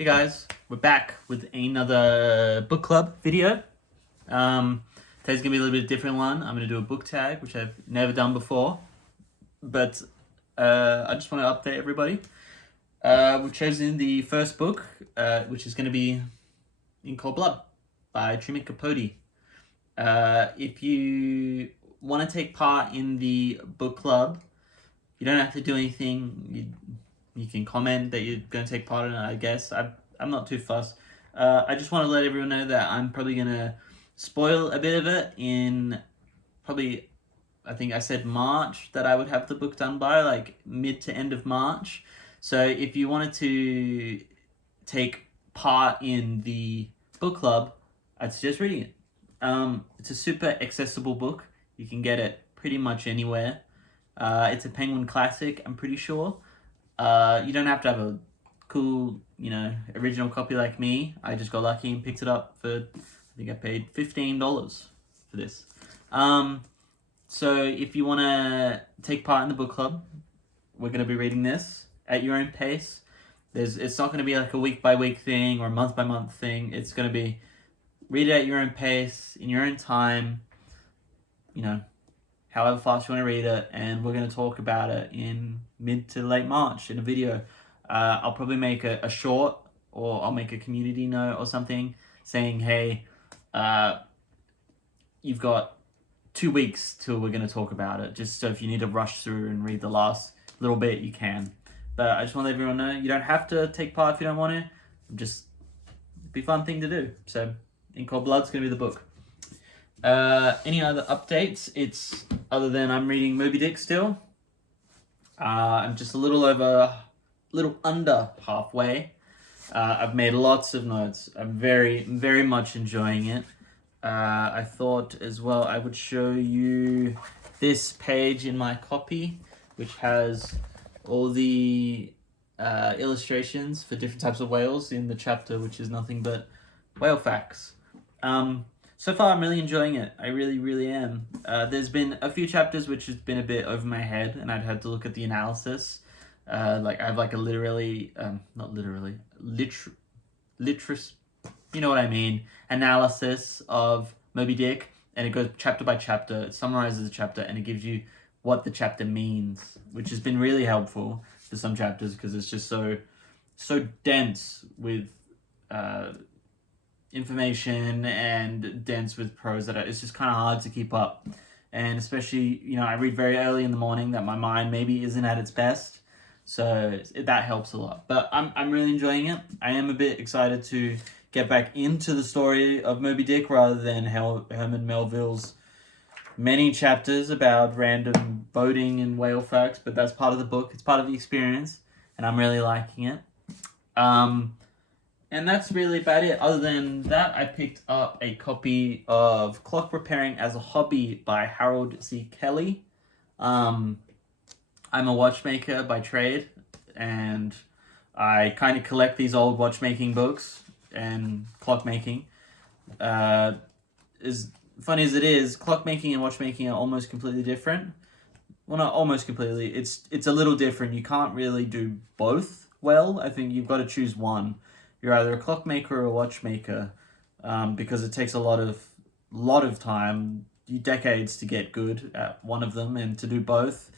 Hey guys, we're back with another book club video. Today's gonna be a little bit different one. I'm gonna do a book tag, which I've never done before, but I just want to update everybody. We've chosen the first book, which is gonna be In Cold Blood by Truman Capote. If you want to take part in the book club, you don't have to do anything. You can comment that you're going to take part in it, I guess. I'm not too fussed. I just want to let everyone know that I'm probably going to spoil a bit of it in probably, I think I said March, that I would have the book done by, like mid to end of March. So if you wanted to take part in the book club, I'd suggest reading it. It's a super accessible book. You can get it pretty much anywhere. It's a Penguin classic, I'm pretty sure. You don't have to have a cool, original copy like me. I just got lucky and picked it up for, I think I paid $15 for this. So if you want to take part in the book club, we're going to be reading this at your own pace. It's not going to be like a week by week thing or a month by month thing. It's going to be read it at your own pace, in your own time, however fast you want to read it, and we're going to talk about it in mid to late March in a video. I'll probably make a short, or I'll make a community note or something saying, hey, you've got 2 weeks till we're going to talk about it, just so if you need to rush through and read the last little bit, you can. But I just want to let everyone know, you don't have to take part if you don't want to. Just be a fun thing to do. So In Cold Blood's going to be the book. Any other updates? It's other than I'm reading Moby Dick still. I'm just a little under halfway. I've made lots of notes. I'm very, very much enjoying it. I thought as well I would show you this page in my copy, which has all the illustrations for different types of whales in the chapter, which is nothing but whale facts. So far, I'm really enjoying it. I really, really am. There's been a few chapters which has been a bit over my head, and I'd had to look at the analysis. I have like a you know what I mean, analysis of Moby Dick, and it goes chapter by chapter. It summarizes the chapter, and it gives you what the chapter means, which has been really helpful for some chapters because it's just so dense with information and dense with prose that it's just kind of hard to keep up. And especially, I read very early in the morning that my mind maybe isn't at its best, so that helps a lot. But I'm really enjoying it. I am a bit excited to get back into the story of Moby Dick rather than Herman Melville's many chapters about random boating and whale facts, but that's part of the book. It's part of the experience, and I'm really liking it. And that's really about it. Other than that, I picked up a copy of Clock Repairing as a Hobby by Harold C. Kelly. I'm a watchmaker by trade, and I kind of collect these old watchmaking books and clockmaking. As funny as it is, clockmaking and watchmaking are almost completely different. Well, not almost completely. It's a little different. You can't really do both well. I think you've got to choose one. You're either a clockmaker or a watchmaker, because it takes a lot of time, decades to get good at one of them, and to do both,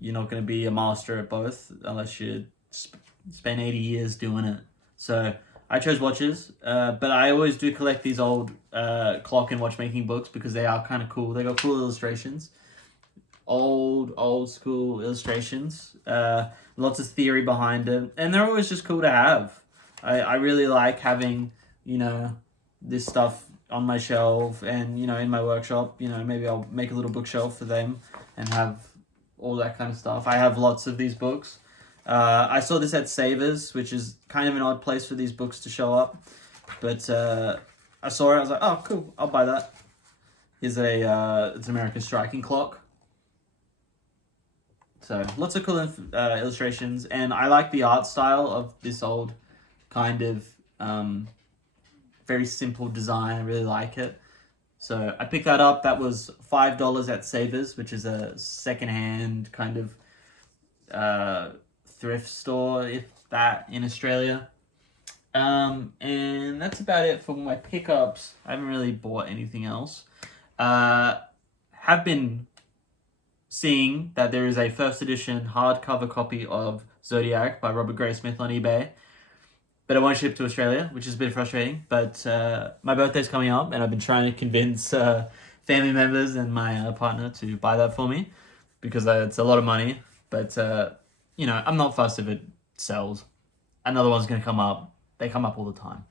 you're not going to be a master at both unless you spend 80 years doing it. So I chose watches, but I always do collect these old clock and watchmaking books because they are kind of cool. They got cool illustrations, old school illustrations, lots of theory behind it, and they're always just cool to have. I really like having, this stuff on my shelf and, in my workshop. Maybe I'll make a little bookshelf for them and have all that kind of stuff. I have lots of these books. I saw this at Savers, which is kind of an odd place for these books to show up. But I saw it, I was like, oh, cool, I'll buy that. Here's it's an American striking clock. So lots of cool illustrations, and I like the art style of this old kind of very simple design. I really like it. So I picked that up. That was $5 at Savers, which is a secondhand kind of thrift store, if that, in Australia. And that's about it for my pickups. I haven't really bought anything else. Have been seeing that there is a first edition hardcover copy of Zodiac by Robert Graysmith on eBay, but it won't ship to Australia, which is a bit frustrating. But my birthday's coming up, and I've been trying to convince family members and my partner to buy that for me because it's a lot of money. But I'm not fussed if it sells. Another one's going to come up. They come up all the time.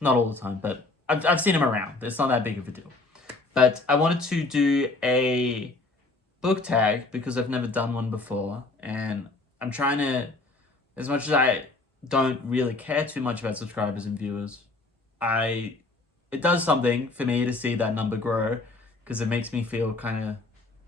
Not all the time, but I've seen them around. It's not that big of a deal. But I wanted to do a book tag because I've never done one before, and I'm trying to, as much as I don't really care too much about subscribers and viewers, it does something for me to see that number grow because it makes me feel kind of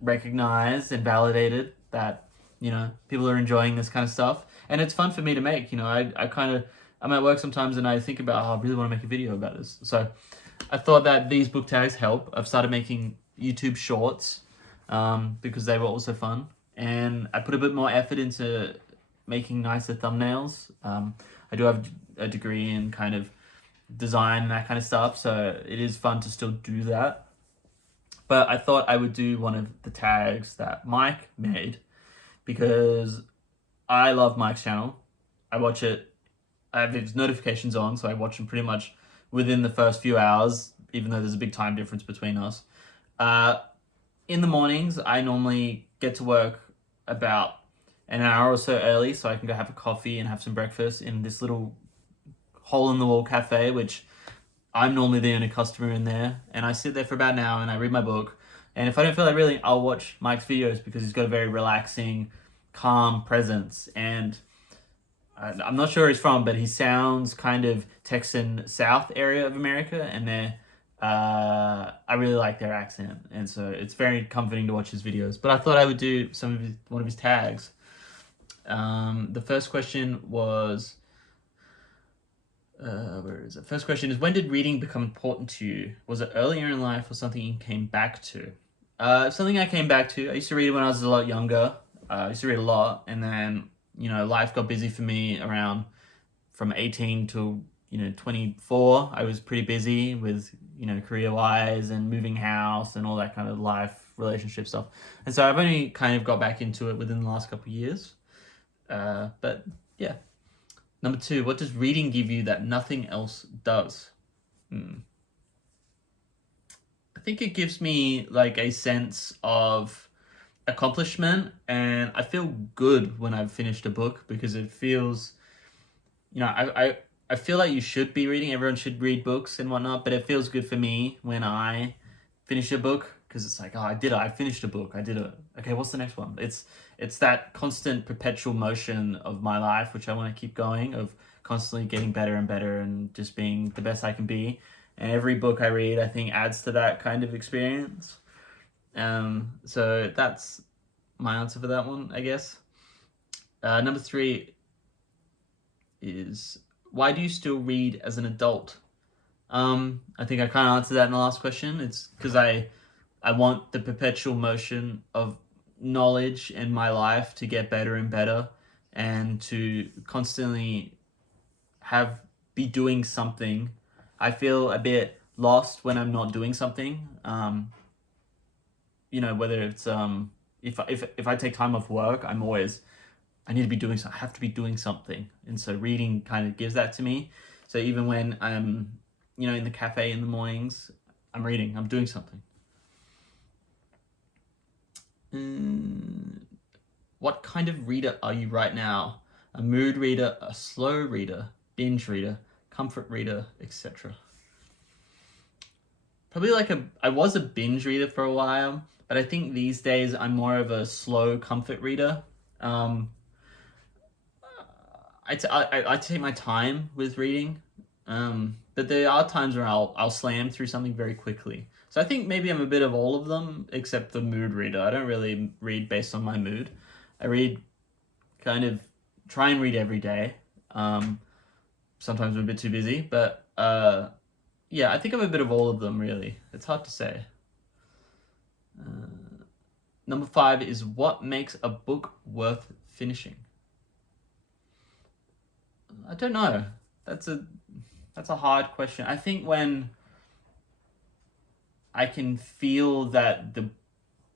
recognized and validated that people are enjoying this kind of stuff, and it's fun for me to make. I'm at work sometimes and I think about, oh, I really want to make a video about this. So I thought that these book tags help. I've started making YouTube shorts because they were also fun, and I put a bit more effort into making nicer thumbnails. I do have a degree in kind of design and that kind of stuff, so it is fun to still do that. But I thought I would do one of the tags that Mike made because I love Mike's channel. I watch it. I have his notifications on, so I watch him pretty much within the first few hours, even though there's a big time difference between us. In the mornings, I normally get to work about an hour or so early so I can go have a coffee and have some breakfast in this little hole-in-the-wall cafe, which I'm normally the only customer in there. And I sit there for about an hour and I read my book. And if I don't feel like reading, I'll watch Mike's videos because he's got a very relaxing, calm presence. And I'm not sure where he's from, but he sounds kind of Texan South area of America, and I really like their accent, and so it's very comforting to watch his videos. But I thought I would do one of his tags. The first question was, where is it? First question is, when did reading become important to you? Was it earlier in life or something you came back to? Something I came back to. I used to read when I was a lot younger. I used to read a lot, and then life got busy for me around from 18 to 24. I was pretty busy with career-wise and moving house and all that kind of life relationship stuff. And so I've only kind of got back into it within the last couple of years. But yeah. Number 2, what does reading give you that nothing else does? I think it gives me like a sense of accomplishment, and I feel good when I've finished a book because it feels, I feel like you should be reading. Everyone should read books and whatnot, but it feels good for me when I finish a book because it's like, oh, I did it. I finished a book. I did it. Okay, what's the next one? It's that constant perpetual motion of my life, which I want to keep going, of constantly getting better and better and just being the best I can be. And every book I read, I think, adds to that kind of experience. So that's my answer for that one, I guess. Number 3 is, why do you still read as an adult? I think I kind of answered that in the last question. It's because I want the perpetual motion of knowledge in my life to get better and better, and to constantly be doing something. I feel a bit lost when I'm not doing something. Whether it's if I take time off work, I need to be doing something. I have to be doing something, and so reading kind of gives that to me. So even when I'm in the cafe in the mornings, I'm reading. I'm doing something. What kind of reader are you right now? A mood reader, a slow reader, binge reader, comfort reader, etc. Probably I was a binge reader for a while, but I think these days I'm more of a slow comfort reader. I take my time with reading, but there are times where I'll slam through something very quickly. So I think maybe I'm a bit of all of them, except the mood reader. I don't really read based on my mood. I try and read every day. Sometimes I'm a bit too busy, but yeah, I think I'm a bit of all of them, really. It's hard to say. Number 5 is, what makes a book worth finishing? I don't know. that's a hard question. I think when I can feel that the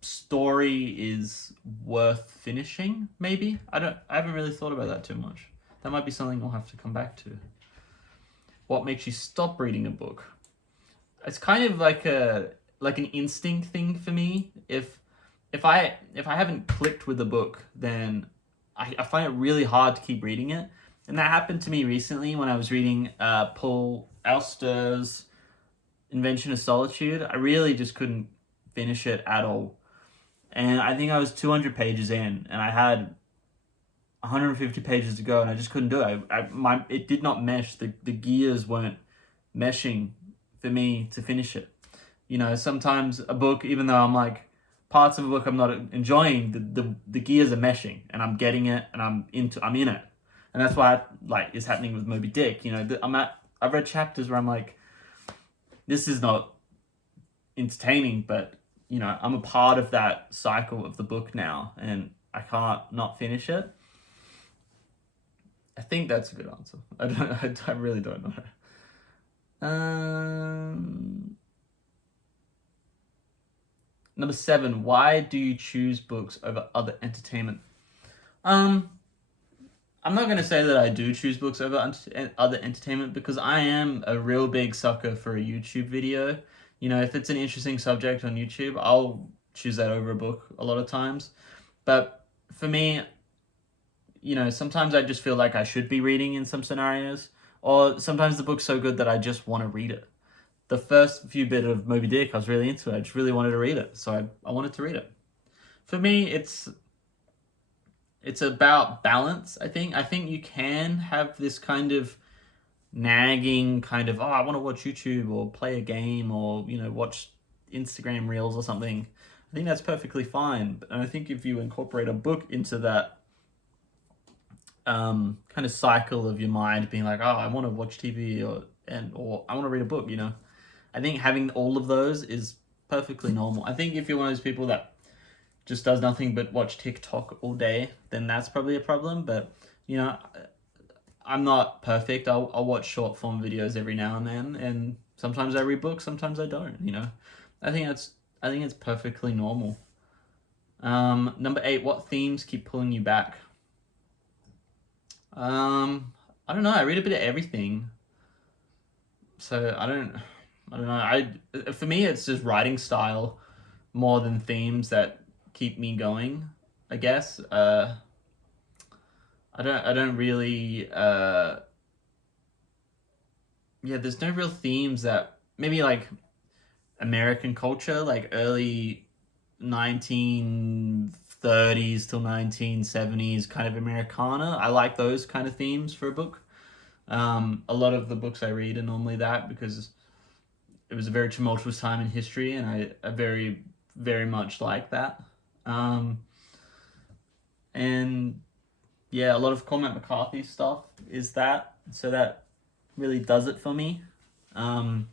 story is worth finishing, maybe. I haven't really thought about that too much. That might be something we'll have to come back to. What makes you stop reading a book? It's kind of like an instinct thing for me. If I haven't clicked with the book, then I find it really hard to keep reading it. And that happened to me recently when I was reading Paul Auster's Invention of Solitude. I really just couldn't finish it at all. And I think I was 200 pages in, and I had 150 pages to go, and I just couldn't do it. It did not mesh. The gears weren't meshing for me to finish it. You know, sometimes a book, even though I'm like, parts of a book I'm not enjoying, the gears are meshing, and I'm getting it, and I'm in it. And that's why is happening with Moby Dick. You know, I've read chapters where I'm like, this is not entertaining, but you know, I'm a part of that cycle of the book now, and I can't not finish it. I think that's a good answer. I really don't know. Number 7, why do you choose books over other entertainment? I'm not going to say that I do choose books over other entertainment, because I am a real big sucker for a YouTube video. You know, if it's an interesting subject on YouTube, I'll choose that over a book a lot of times. But for me, you know, sometimes I just feel like I should be reading in some scenarios, or sometimes the book's so good that I just want to read it. The first few bit of Moby Dick, I was really into it. I just really wanted to read it, so I wanted to read it. For me, it's about balance, I think. I think you can have this kind of nagging kind of, I want to watch YouTube or play a game or, you know, watch Instagram reels or something. I think that's perfectly fine. And I think if you incorporate a book into that kind of cycle of your mind being like, I want to watch TV or I want to read a book, you know, I think having all of those is perfectly normal. I think if you're one of those people that just does nothing but watch TikTok all day, then that's probably a problem. But, you know, I'm not perfect. I'll watch short form videos every now and then, and sometimes I read books, sometimes I don't, you know. I think it's perfectly normal. Number 8, what themes keep pulling you back? I don't know. I read a bit of everything. So I don't know. For me, it's just writing style more than themes that keep me going, I guess. I don't really, there's no real themes that, maybe like American culture, like early 1930s till 1970s kind of Americana. I like those kind of themes for a book. A lot of the books I read are normally that, because it was a very tumultuous time in history, and I very, very much like that. And yeah, a lot of Cormac McCarthy stuff is that, so that really does it for me. Other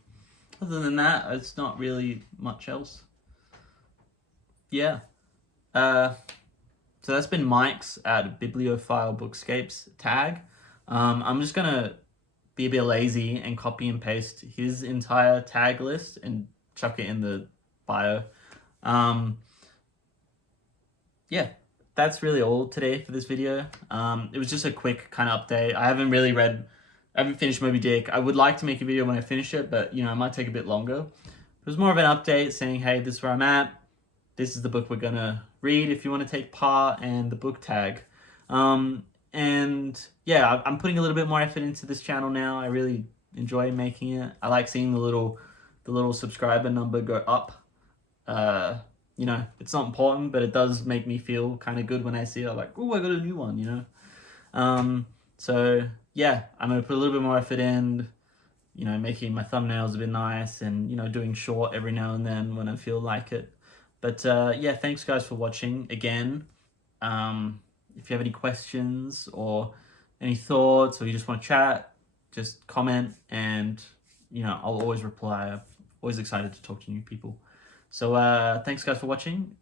than that, it's not really much else. Yeah. So that's been Mike's at Bibliophile Bookscapes tag. I'm just gonna be a bit lazy and copy and paste his entire tag list and chuck it in the bio. Yeah, that's really all today for this video. It was just a quick kind of update. I haven't finished Moby Dick. I would like to make a video when I finish it, but you know, it might take a bit longer. It was more of an update saying, hey, this is where I'm at. This is the book we're gonna read if you want to take part, and the book tag. And yeah, I'm putting a little bit more effort into this channel now. I really enjoy making it. I like seeing the little subscriber number go up. You know, it's not important, but it does make me feel kind of good when I see it. I'm like, oh, I got a new one, you know? So yeah, I'm gonna put a little bit more effort in, you know, making my thumbnails a bit nice, and, you know, doing short every now and then when I feel like it. But yeah, thanks guys for watching again. If you have any questions or any thoughts, or you just want to chat, just comment, and, you know, I'll always reply. I'm always excited to talk to new people. So thanks guys for watching.